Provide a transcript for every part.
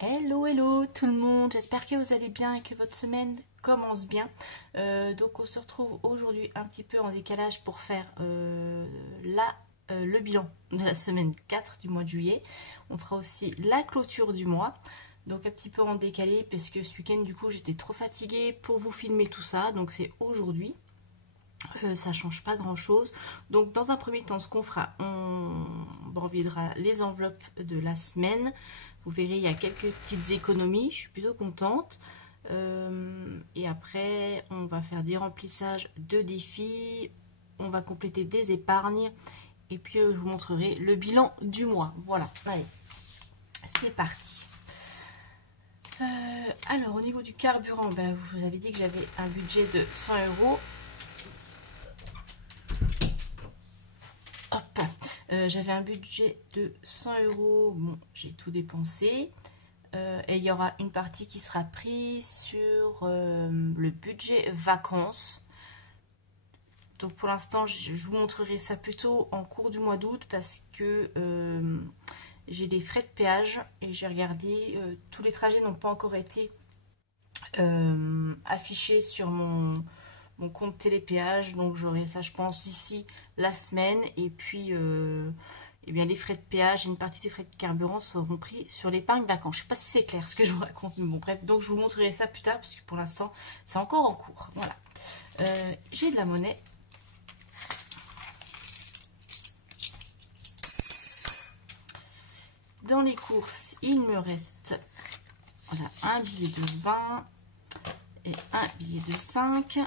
Hello, hello tout le monde, j'espère que vous allez bien et que votre semaine commence bien. Donc on se retrouve aujourd'hui un petit peu en décalage pour faire le bilan de la semaine 4 du mois de juillet. On fera aussi la clôture du mois, donc un petit peu en décalé parce que ce week-end du coup j'étais trop fatiguée pour vous filmer tout ça, donc c'est aujourd'hui. Ça change pas grand chose. Donc dans un premier temps, ce qu'on fera, on videra les enveloppes de la semaine. Vous verrez, il y a quelques petites économies, je suis plutôt contente. Et après on va faire des remplissages de défis, on va compléter des épargnes et puis je vous montrerai le bilan du mois. Voilà, allez, c'est parti. Alors au niveau du carburant, vous avez dit que j'avais un budget de 100 €. J'avais un budget de 100 €, bon, j'ai tout dépensé. Et il y aura une partie qui sera prise sur le budget vacances. Donc pour l'instant, je vous montrerai ça plutôt en cours du mois d'août parce que j'ai des frais de péage et j'ai regardé, tous les trajets n'ont pas encore été affichés sur mon compte télépéage, donc j'aurai ça je pense d'ici la semaine. Et puis eh bien, les frais de péage et une partie des frais de carburant seront pris sur l'épargne vacances. Je sais pas si c'est clair ce que je vous raconte, mais bon bref, donc je vous montrerai ça plus tard parce que pour l'instant c'est encore en cours. Voilà, j'ai de la monnaie. Dans les courses, il me reste voilà, un billet de 20 et un billet de 5.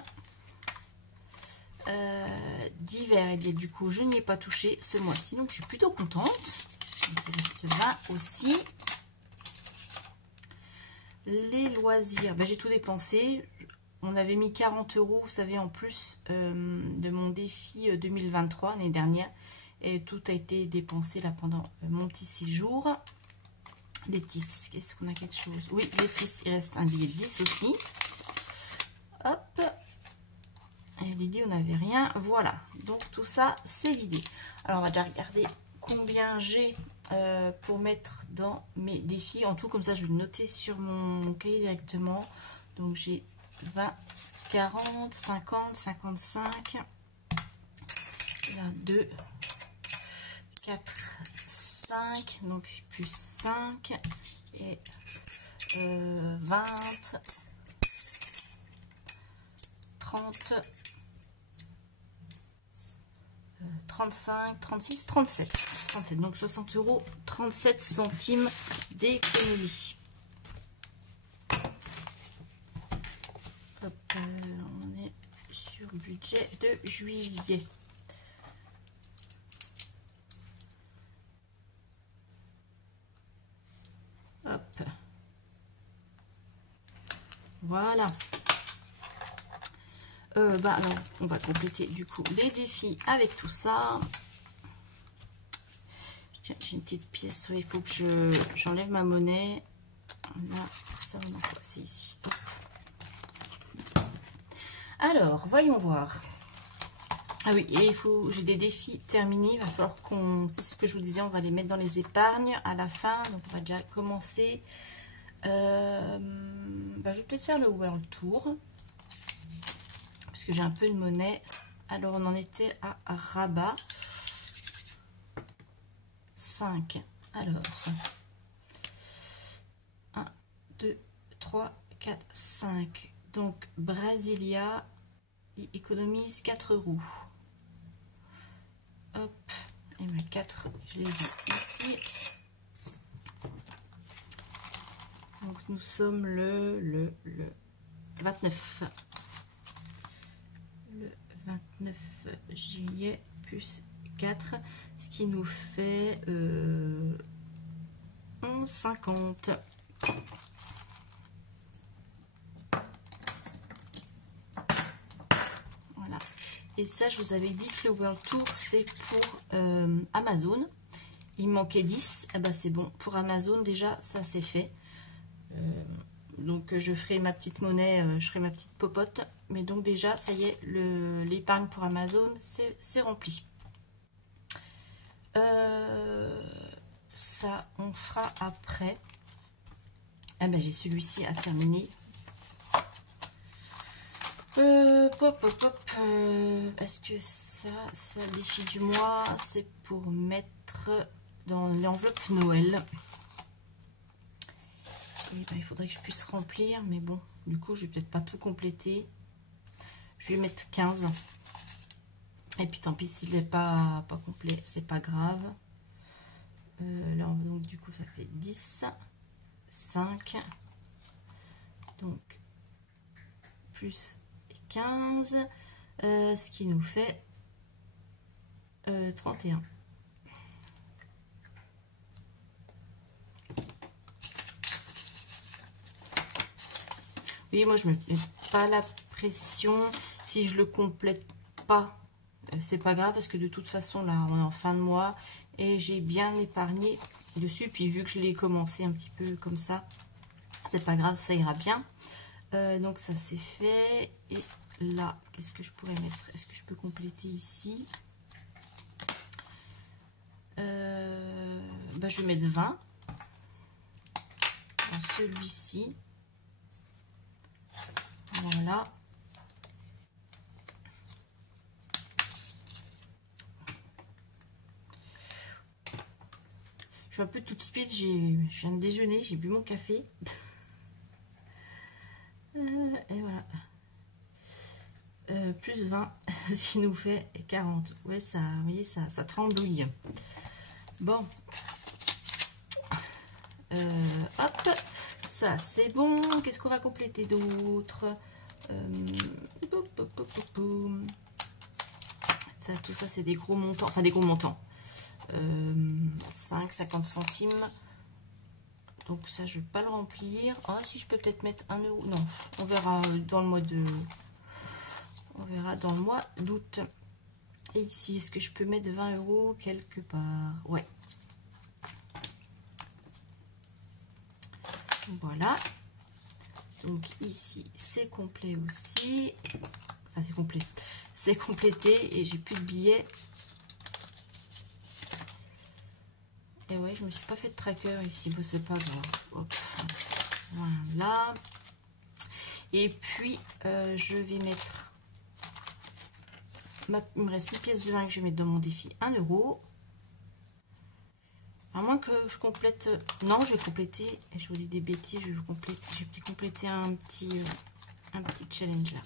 D'hiver, et bien du coup je n'y ai pas touché ce mois-ci, donc je suis plutôt contente. Il reste 20 aussi. Les loisirs, j'ai tout dépensé. On avait mis 40 €, vous savez, en plus de mon défi 2023 l'année dernière, et tout a été dépensé là pendant mon petit séjour. Les tisses, est-ce qu'on a quelque chose? Oui, les tisses, il reste un billet de 10 aussi. Hop, et Lily, on n'avait rien. Voilà, donc tout ça c'est vidé. Alors on va déjà regarder combien j'ai pour mettre dans mes défis en tout, comme ça je vais le noter sur mon cahier directement. Donc j'ai 20, 40, 50, 55, 22, 4, 5, donc c'est plus 5 et 20, 30, 35, 36, 37. Donc 60 €, 37 centimes d'économie. On est sur le budget de juillet. Hop. Voilà. Alors, on va compléter du coup les défis avec tout ça. J'ai une petite pièce, il faut que j'enlève ma monnaie. Là, ça on a quoi? C'est ici. Hop. Alors, voyons voir. Ah oui, et j'ai des défis terminés. Il va falloir c'est ce que je vous disais, on va les mettre dans les épargnes à la fin. Donc, on va déjà commencer. Je vais peut-être faire le World Tour. Parce que j'ai un peu de monnaie. Alors, on en était à Rabat. 5. Alors, 1, 2, 3, 4, 5. Donc, Brasilia, il économise 4 €. Hop, et mes 4, je les ai ici. Donc, nous sommes le 29. Le 29 juillet plus 4, ce qui nous fait 11,50. Voilà. Et ça, je vous avais dit que le World Tour, c'est pour Amazon. Il manquait 10. Eh ben, c'est bon. Pour Amazon, déjà, ça c'est fait. Donc, je ferai ma petite monnaie, je ferai ma petite popote. Mais donc, déjà, ça y est, l'épargne pour Amazon, c'est rempli. Ça, on fera après. Ah ben j'ai celui-ci à terminer. Est-ce que ça défi du mois, c'est pour mettre dans l'enveloppe Noël. Et ben, il faudrait que je puisse remplir, mais bon, du coup, je vais peut-être pas tout compléter. Je vais mettre 15. Et puis tant pis s'il n'est pas complet, c'est pas grave. Là, donc du coup, ça fait 10, 5, donc plus 15, ce qui nous fait 31. Oui, moi je me mets pas la pression. Si je le complète pas, c'est pas grave parce que de toute façon là on est en fin de mois et j'ai bien épargné dessus. Puis vu que je l'ai commencé un petit peu comme ça, c'est pas grave, ça ira bien. Donc ça c'est fait. Et là, qu'est-ce que je pourrais mettre? Est-ce que je peux compléter ici? Bah, je vais mettre 20 dans celui-ci. Voilà. Je suis un peu tout de suite, je viens de déjeuner, j'ai bu mon café. Et voilà. Plus 20, ce qui nous fait 40. Ouais, ça, vous voyez, ça trembouille. Bon. Hop. Ça, c'est bon. Qu'est-ce qu'on va compléter d'autre? Ça, tout ça, c'est des gros montants. Enfin, des gros montants. 5, 50 centimes. Donc ça, je ne vais pas le remplir. Ah, si, je peux peut-être mettre 1 euro. Non, on verra dans le mois de... On verra dans le mois d'août. Et ici, est-ce que je peux mettre 20 € quelque part? Ouais. Voilà. Donc ici, c'est complet aussi. Enfin, c'est complet. C'est complété et j'ai plus de billets. Et ouais, je me suis pas fait de tracker ici. Bon, c'est pas grave. Hop. Voilà. Et puis, je vais mettre... Il me reste une pièce de vin que je vais mettre dans mon défi 1 €. À moins que je complète... Non, je vais compléter. Et je vous dis des bêtises, je vais compléter un petit challenge là.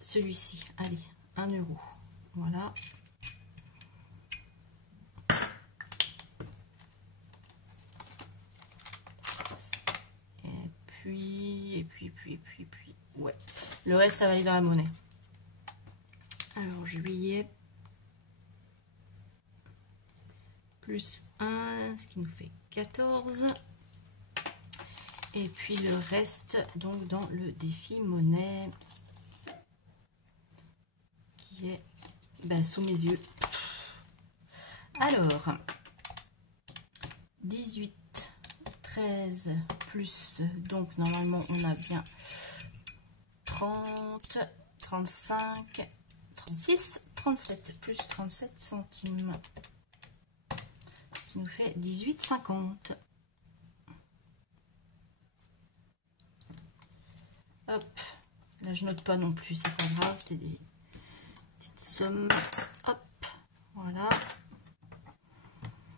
Celui-ci, allez, 1 €. Voilà. Et puis, ouais. Le reste, ça va aller dans la monnaie. Alors, juillet. Plus 1, ce qui nous fait 14. Et puis le reste, donc dans le défi monnaie, qui est sous mes yeux. Alors, 18, 13, plus, donc normalement on a bien 30, 35, 36, 37, plus 37 centimes. Qui nous fait 18,50. Hop, là je note pas non plus, c'est pas grave, c'est des petites sommes. Hop, voilà. De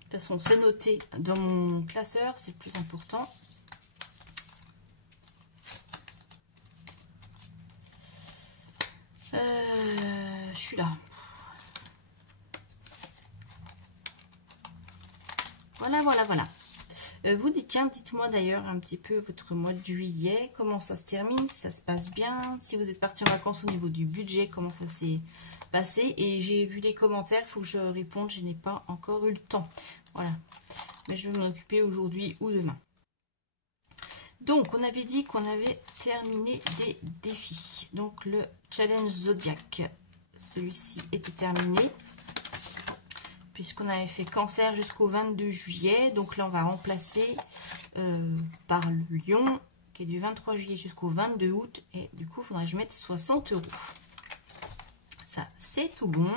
toute façon, c'est noté dans mon classeur, c'est le plus important. Je suis là. Voilà. Vous dites, tiens, dites-moi d'ailleurs un petit peu votre mois de juillet, comment ça se termine, si ça se passe bien, si vous êtes parti en vacances au niveau du budget, comment ça s'est passé. Et j'ai vu les commentaires, il faut que je réponde, je n'ai pas encore eu le temps. Voilà, mais je vais m'en occuper aujourd'hui ou demain. Donc, on avait dit qu'on avait terminé des défis. Donc, le challenge Zodiac, celui-ci était terminé. Puisqu'on avait fait cancer jusqu'au 22 juillet. Donc là, on va remplacer par le lion, qui est du 23 juillet jusqu'au 22 août. Et du coup, il faudrait que je mette 60 €. Ça, c'est tout bon.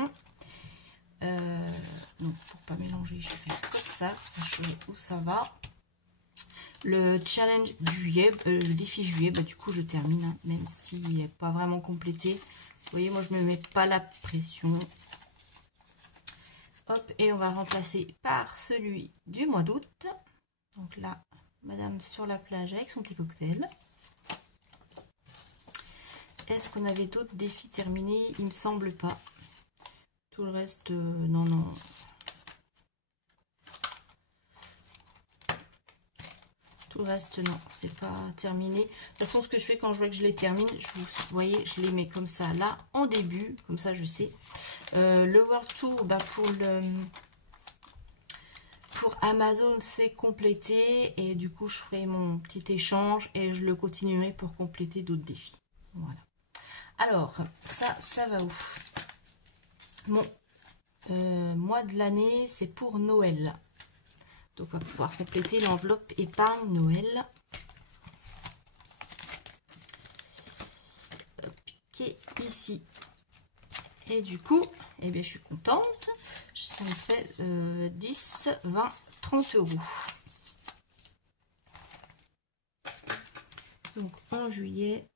Donc, pour pas mélanger, je vais faire comme ça. Vous sachez où ça va. le challenge du juillet, le défi juillet, bah, du coup je termine, hein, même s'il n'est pas vraiment complété. Vous voyez, moi je ne me mets pas la pression. Hop, et on va remplacer par celui du mois d'août. Donc là, madame sur la plage avec son petit cocktail. Est-ce qu'on avait d'autres défis terminés? Il me semble pas. Tout le reste, non, non. Tout le reste, non, c'est pas terminé. De toute façon, ce que je fais quand je vois que je les termine, vous voyez, je les mets comme ça, là, en début. Comme ça, je sais. Le World Tour, bah, pour Amazon, c'est complété. Et du coup, je ferai mon petit échange et je le continuerai pour compléter d'autres défis. Voilà. Alors, ça va où? Mon mois de l'année, c'est pour Noël. Donc, on va pouvoir compléter l'enveloppe épargne Noël. Qui est ici. Et du coup, eh bien, je suis contente. Ça me fait 10, 20, 30 euros. Donc, en juillet,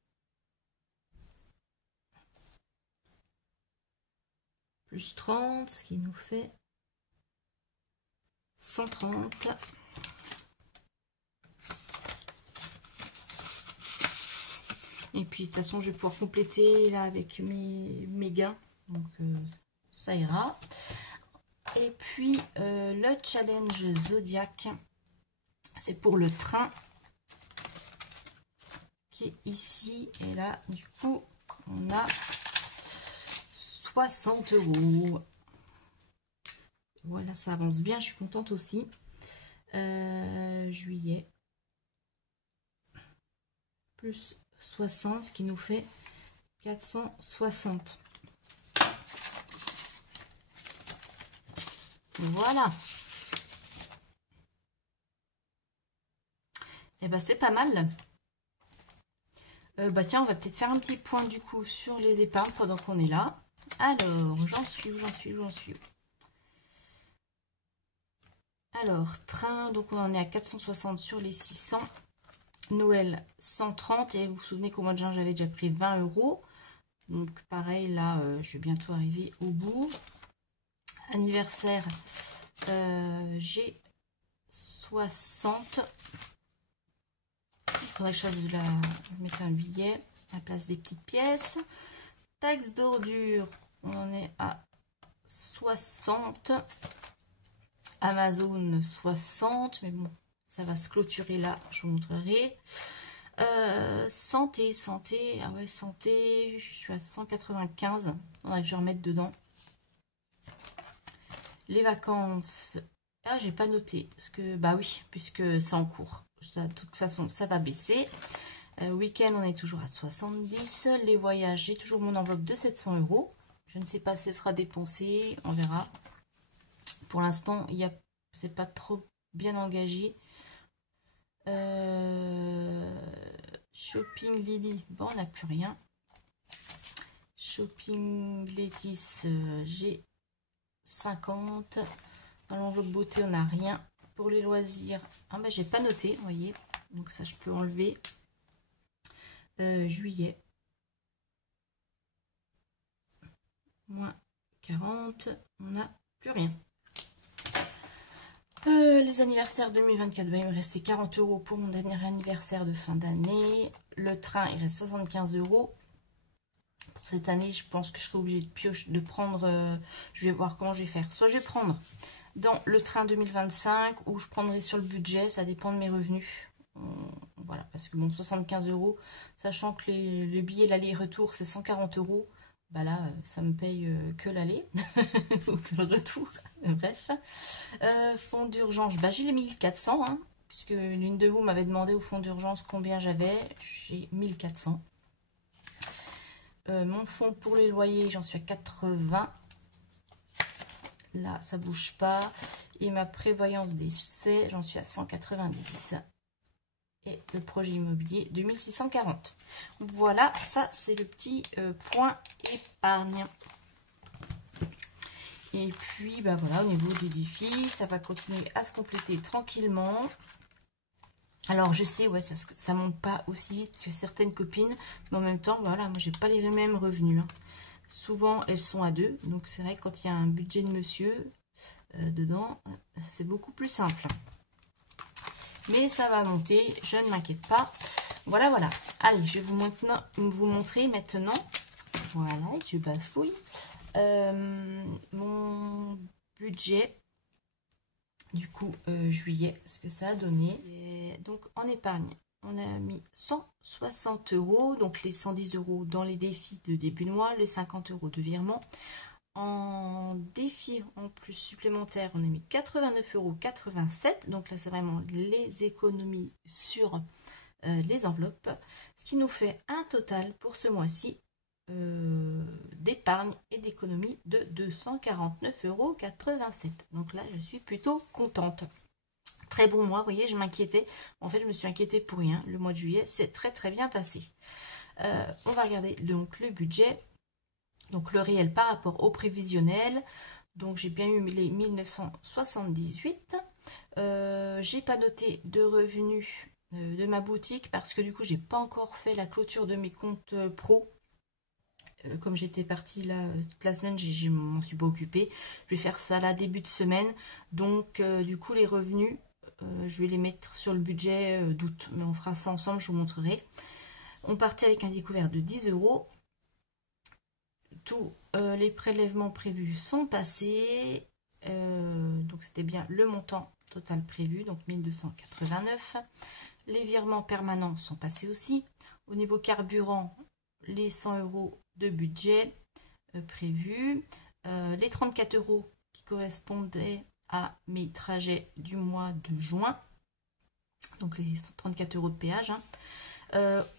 plus 30, ce qui nous fait 130. Et puis, de toute façon, je vais pouvoir compléter là avec mes gains. Donc, ça ira. Et puis, le challenge Zodiac, c'est pour le train qui est ici. Et là, du coup, on a 60 euros. Voilà, ça avance bien. Je suis contente aussi. Juillet. Plus 60, ce qui nous fait 460. Voilà. Et ben c'est pas mal. Bah tiens, on va peut-être faire un petit point du coup sur les épargnes pendant qu'on est là. Alors, j'en suis. Alors, train, donc on en est à 460 sur les 600. Noël 130 et vous vous souvenez qu'au mois de juin j'avais déjà pris 20 euros. Donc pareil là je vais bientôt arriver au bout. Anniversaire j'ai 60. Il faudrait que je fasse de la mettre un billet à la place des petites pièces. Taxe d'ordure on en est à 60. Amazon 60 mais bon ça va se clôturer là, je vous montrerai. Santé, ah ouais, santé, je suis à 195. Faudrait que je remette dedans. Les vacances, ah, j'ai pas noté, parce que, bah oui, puisque c'est en cours. De toute façon, ça va baisser. Week-end, on est toujours à 70. Les voyages, j'ai toujours mon enveloppe de 700 euros. Je ne sais pas si elle sera dépensée, on verra. Pour l'instant, c'est pas trop bien engagé. Shopping Lily, bon on n'a plus rien. Shopping Létis, j'ai 50. Dans l'enveloppe beauté on n'a rien. Pour les loisirs, ah bah j'ai pas noté, vous voyez, donc ça je peux enlever. Juillet, moins 40, on n'a plus rien. Les anniversaires 2024, ben, il me restait 40 euros pour mon dernier anniversaire de fin d'année. Le train, il reste 75 euros. Pour cette année, je pense que je serai obligée de prendre, je vais voir comment je vais faire. Soit je vais prendre dans le train 2025 ou je prendrai sur le budget, ça dépend de mes revenus. Voilà, parce que bon, 75 euros, sachant que le billet l'aller-retour, c'est 140 euros. Bah là, ça me paye que l'aller, donc le retour, bref. Fonds d'urgence, bah j'ai les 1400, hein, puisque l'une de vous m'avait demandé au fonds d'urgence combien j'avais, j'ai 1400. Mon fonds pour les loyers, j'en suis à 80. Là, ça bouge pas. Et ma prévoyance décès, j'en suis à 190. Et le projet immobilier 2640. Voilà, ça c'est le petit point épargne. Et puis bah voilà, au niveau des défis, ça va continuer à se compléter tranquillement. Alors je sais, ouais, ça monte pas aussi vite que certaines copines, mais en même temps, voilà, moi j'ai pas les mêmes revenus, hein. Souvent elles sont à deux, donc c'est vrai que quand il y a un budget de monsieur dedans, c'est beaucoup plus simple. Mais ça va monter, je ne m'inquiète pas. Voilà, voilà. Allez, je vais vous montrer maintenant. Voilà, je bafouille. Mon budget, du coup, juillet, ce que ça a donné. Et donc, en épargne, on a mis 160 €, donc les 110 € dans les défis de début de mois, les 50 € de virement. En défi en plus supplémentaire, on a mis 89,87 €. Donc là, c'est vraiment les économies sur les enveloppes. Ce qui nous fait un total pour ce mois-ci d'épargne et d'économie de 249,87 €. Donc là, je suis plutôt contente. Très bon mois, vous voyez, je m'inquiétais. En fait, je me suis inquiétée pour rien. Le mois de juillet, c'est très très bien passé. On va regarder donc le budget. Donc le réel par rapport au prévisionnel. Donc j'ai bien eu les 1978. J'ai pas noté de revenus de ma boutique parce que du coup j'ai pas encore fait la clôture de mes comptes pro. Comme j'étais partie là toute la semaine, je m'en suis pas occupée. Je vais faire ça là début de semaine. Donc du coup les revenus, je vais les mettre sur le budget d'août. Mais on fera ça ensemble, je vous montrerai. On partait avec un découvert de 10 €. Tous les prélèvements prévus sont passés. Donc c'était bien le montant total prévu, donc 1289. Les virements permanents sont passés aussi. Au niveau carburant, les 100 € de budget prévu. Les 34 € qui correspondaient à mes trajets du mois de juin. Donc les 34 € de péage. Hein.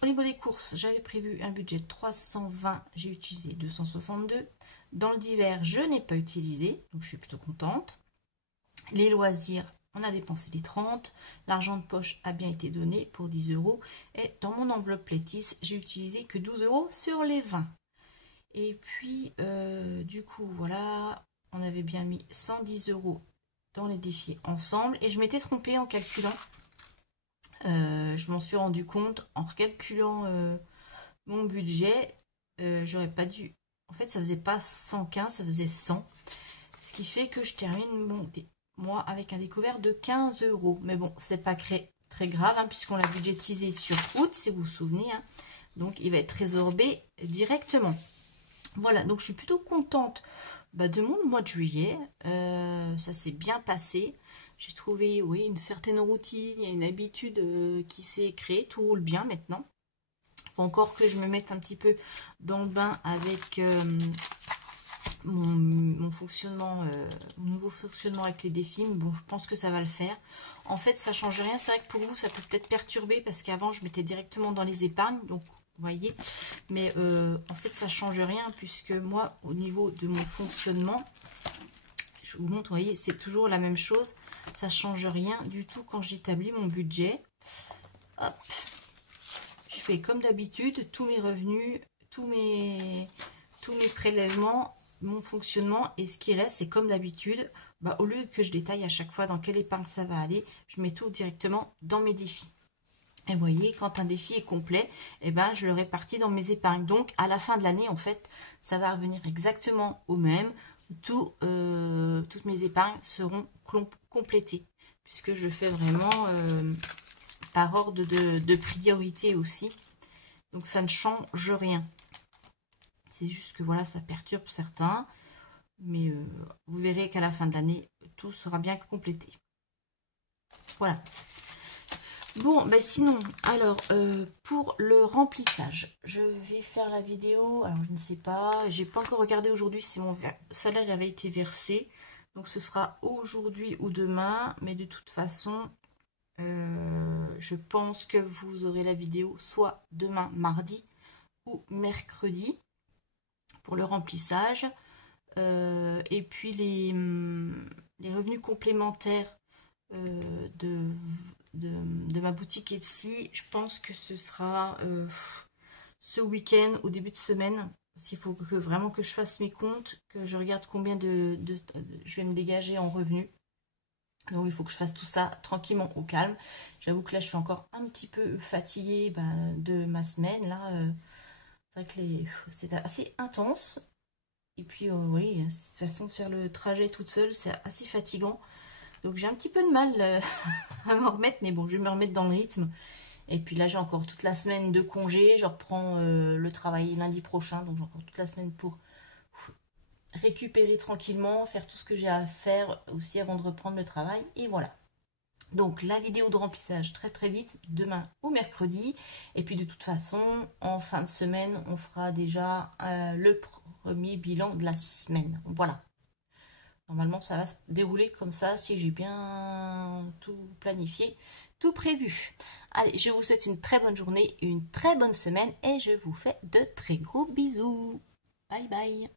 Au niveau des courses, j'avais prévu un budget de 320, j'ai utilisé 262. Dans le divers, je n'ai pas utilisé, donc je suis plutôt contente. Les loisirs, on a dépensé les 30. L'argent de poche a bien été donné pour 10 €. Et dans mon enveloppe Plétis, j'ai utilisé que 12 € sur les 20. Et puis, du coup, voilà, on avait bien mis 110 € dans les défis ensemble. Et je m'étais trompée en calculant. Je m'en suis rendu compte en recalculant mon budget. J'aurais pas dû. En fait, ça faisait pas 115, ça faisait 100. Ce qui fait que je termine mon mois avec un découvert de 15 €. Mais bon, c'est pas très grave, hein, puisqu'on l'a budgétisé sur août, si vous vous souvenez. Hein. Donc, il va être résorbé directement. Voilà, donc je suis plutôt contente de mon mois de juillet. Ça s'est bien passé. J'ai trouvé, oui, une certaine routine, il y a une habitude qui s'est créée, tout roule bien maintenant. Il faut encore que je me mette un petit peu dans le bain avec mon fonctionnement, mon nouveau fonctionnement avec les défis. Mais bon, je pense que ça va le faire. En fait, ça change rien. C'est vrai que pour vous, ça peut peut-être perturber parce qu'avant, je mettais directement dans les épargnes. Donc, vous voyez, mais en fait, ça change rien puisque moi, au niveau de mon fonctionnement, je vous montre, vous voyez, c'est toujours la même chose. Ça change rien du tout quand j'établis mon budget. Hop. Je fais comme d'habitude, tous mes revenus, tous mes prélèvements, mon fonctionnement. Et ce qui reste, c'est comme d'habitude. Au lieu que je détaille à chaque fois dans quelle épargne ça va aller, je mets tout directement dans mes défis. Et vous voyez, quand un défi est complet, je le répartis dans mes épargnes. Donc, à la fin de l'année, en fait, ça va revenir exactement au même. Toutes mes épargnes seront complétées, puisque je fais vraiment par ordre de priorité aussi. Donc, ça ne change rien. C'est juste que, voilà, ça perturbe certains. Mais vous verrez qu'à la fin de l'année, tout sera bien complété. Voilà. Bon, sinon, alors, pour le remplissage, je vais faire la vidéo, alors je ne sais pas, j'ai pas encore regardé aujourd'hui si mon salaire avait été versé, donc ce sera aujourd'hui ou demain, mais de toute façon, je pense que vous aurez la vidéo soit demain, mardi, ou mercredi, pour le remplissage, et puis les revenus complémentaires de ma boutique Etsy, je pense que ce sera ce week-end au début de semaine, parce qu'il faut vraiment que je fasse mes comptes, que je regarde combien je vais me dégager en revenus. Donc il faut que je fasse tout ça tranquillement au calme. J'avoue que là je suis encore un petit peu fatiguée de ma semaine. Là, c'est vrai que c'est assez intense. Et puis oui, de toute façon de faire le trajet toute seule, c'est assez fatigant. Donc j'ai un petit peu de mal à m'en remettre, mais bon, je vais me remettre dans le rythme. Et puis là j'ai encore toute la semaine de congé. Je reprends le travail lundi prochain, donc j'ai encore toute la semaine pour récupérer tranquillement, faire tout ce que j'ai à faire aussi avant de reprendre le travail. Et voilà. Donc la vidéo de remplissage très très vite, demain ou mercredi. Et puis de toute façon, en fin de semaine, on fera déjà le premier bilan de la semaine. Voilà. Normalement, ça va se dérouler comme ça si j'ai bien tout planifié, tout prévu. Allez, je vous souhaite une très bonne journée, une très bonne semaine et je vous fais de très gros bisous. Bye bye.